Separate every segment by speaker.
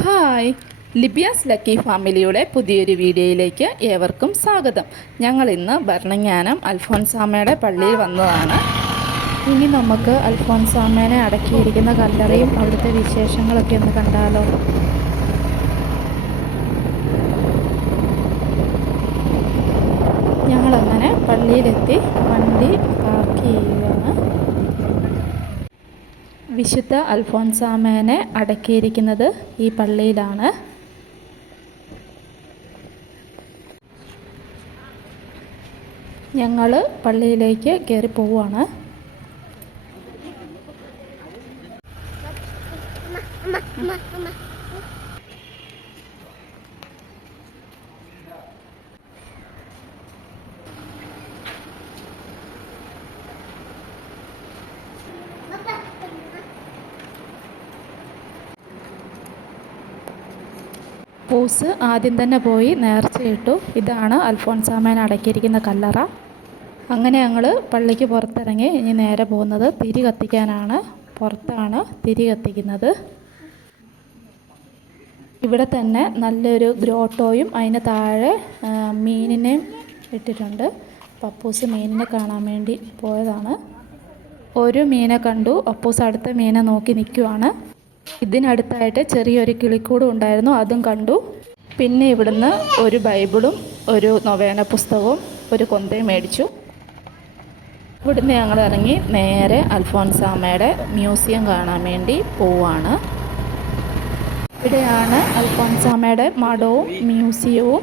Speaker 1: Hi. Libiya's lucky ഫാമിലിയുടെ പുതിയൊരു വീഡിയോയിലേക്ക് ഏവർക്കും സ്വാഗതം. ഞങ്ങൾ ഇന്ന് ഭരണജ്ഞാനം അൽഫോൻസാമയുടെ പള്ളിയിൽ വന്നതാണ്. ഇനി നമുക്ക് അൽഫോൻസാമേനെ അടക്കിയിരിക്കുന്ന കല്ലറയും അവിടുത്തെ വിശേഷങ്ങളൊക്കെ ഒന്ന് കണ്ടാലോ? ഞങ്ങളങ്ങനെ പള്ളിയിലെത്തി വണ്ടി പാർക്ക് ചെയ്യുകയാണ്. വിശുദ്ധ അൽഫോൻസാമേനെ അടക്കിയിരിക്കുന്നത് ഈ പള്ളിയിലാണ്. ഞങ്ങൾ പള്ളിയിലേക്ക് കയറി പോവുകയാണ്. പൂസ് ആദ്യം തന്നെ പോയി നേർച്ചയിട്ടു. ഇതാണ് അൽഫോൻസാമേൻ അടക്കിയിരിക്കുന്ന കല്ലറ. അങ്ങനെ ഞങ്ങൾ പള്ളിക്ക് പുറത്തിറങ്ങി ഇനി നേരെ പോകുന്നത് തിരി കത്തിക്കാനാണ് പുറത്താണ് തിരി കത്തിക്കുന്നത് ഇവിടെ തന്നെ നല്ലൊരു ഗ്രോട്ടോയും അതിന് താഴെ മീനിനെയും ഇട്ടിട്ടുണ്ട്. പപ്പൂസ് മീനിനെ കാണാൻ വേണ്ടി പോയതാണ്. ഒരു മീനെ കണ്ടു. അപ്പൂസ് അടുത്ത മീനെ നോക്കി നിൽക്കുവാണ് ഇതിനടുത്തായിട്ട് ചെറിയൊരു കിളിക്കൂടും ഉണ്ടായിരുന്നു അതും കണ്ടു. പിന്നെ ഇവിടുന്ന് ഒരു ബൈബിളും ഒരു നൊവേന പുസ്തകവും ഒരു കൊന്തയും മേടിച്ചു. ഇവിടുന്ന് ഞങ്ങൾ ഇറങ്ങി നേരെ അൽഫോൻസാമയുടെ മ്യൂസിയം കാണാൻ വേണ്ടി പോവാണ്. ഇവിടെയാണ് അൽഫോൻസാമയുടെ മഠവും മ്യൂസിയവും.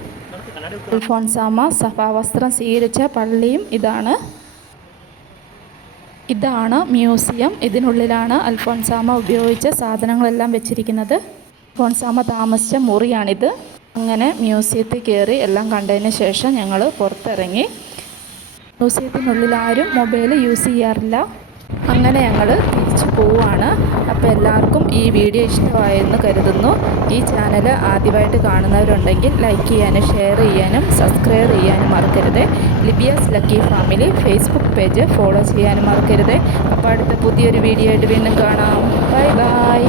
Speaker 1: അൽഫോൻസാമ സഭാവസ്ത്രം സ്വീകരിച്ച പള്ളിയും ഇതാണ്. ഇതാണ് മ്യൂസിയം. ഇതിനുള്ളിലാണ് അൽഫോൻസാമ ഉപയോഗിച്ച സാധനങ്ങളെല്ലാം വെച്ചിരിക്കുന്നത്. അൽഫോൻസാമ താമസിച്ച മുറിയാണിത്. അങ്ങനെ മ്യൂസിയത്തിൽ കയറി എല്ലാം കണ്ടതിന് ശേഷം ഞങ്ങൾ പുറത്തിറങ്ങി. മ്യൂസിയത്തിനുള്ളിൽ ആരും മൊബൈൽ യൂസ് ചെയ്യാറില്ല. അങ്ങനെ ഞങ്ങൾ തിരിച്ചു പോവുകയാണ് അപ്പോൾ എല്ലാവർക്കും ഈ വീഡിയോ ഇഷ്ടമായെന്ന് കരുതുന്നു. ഈ ചാനൽ ആദ്യമായിട്ട് കാണുന്നവരുണ്ടെങ്കിൽ ലൈക്ക് ചെയ്യാനും ഷെയർ ചെയ്യാനും സബ്സ്ക്രൈബ് ചെയ്യാനും മറക്കരുത്. Libiya's lucky family facebook page follow ചെയ്യാനും മറക്കരുത്. അപ്പോൾ അടുത്ത പുതിയൊരു വീഡിയോ ആയിട്ട് വീണ്ടും കാണാം. Bye bye.